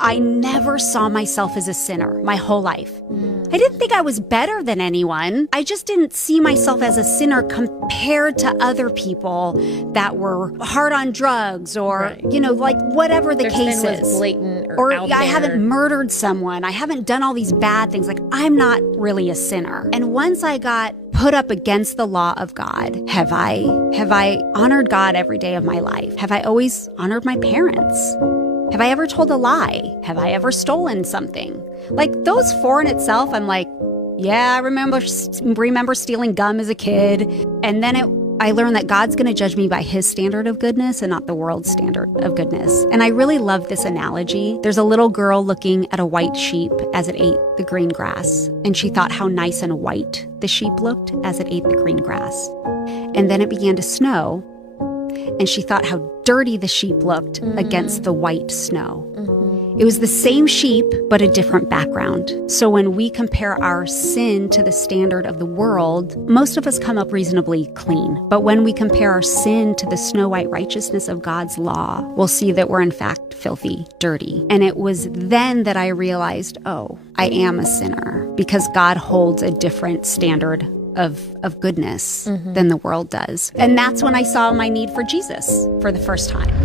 I never saw myself as a sinner my whole life. I didn't think I was better than anyone. I just didn't see myself as a sinner compared to other people that were hard on drugs or, like whatever the case sin is. was blatant or out I there. haven't murdered someone. I haven't done all these bad things. Like, I'm not really a sinner. And once I got put up against the law of God, have I honored God every day of my life? Have I always honored my parents? Have I ever told a lie? Have I ever stolen something? Like, those four in itself, I'm like, yeah, I remember stealing gum as a kid. And then I learned that God's going to judge me by his standard of goodness and not the world's standard of goodness. And I really love this analogy. There's a little girl looking at a white sheep as it ate the green grass. And she thought how nice and white the sheep looked as it ate the green grass. And then it began to snow. And she thought how dirty the sheep looked against the white snow. It was the same sheep, but a different background. So when we compare our sin to the standard of the world, most of us come up reasonably clean. But when we compare our sin to the snow white righteousness of God's law, we'll see that we're in fact filthy, dirty. And it was then that I realized, oh, I am a sinner because God holds a different standard of goodness than the world does. And that's when I saw my need for Jesus for the first time.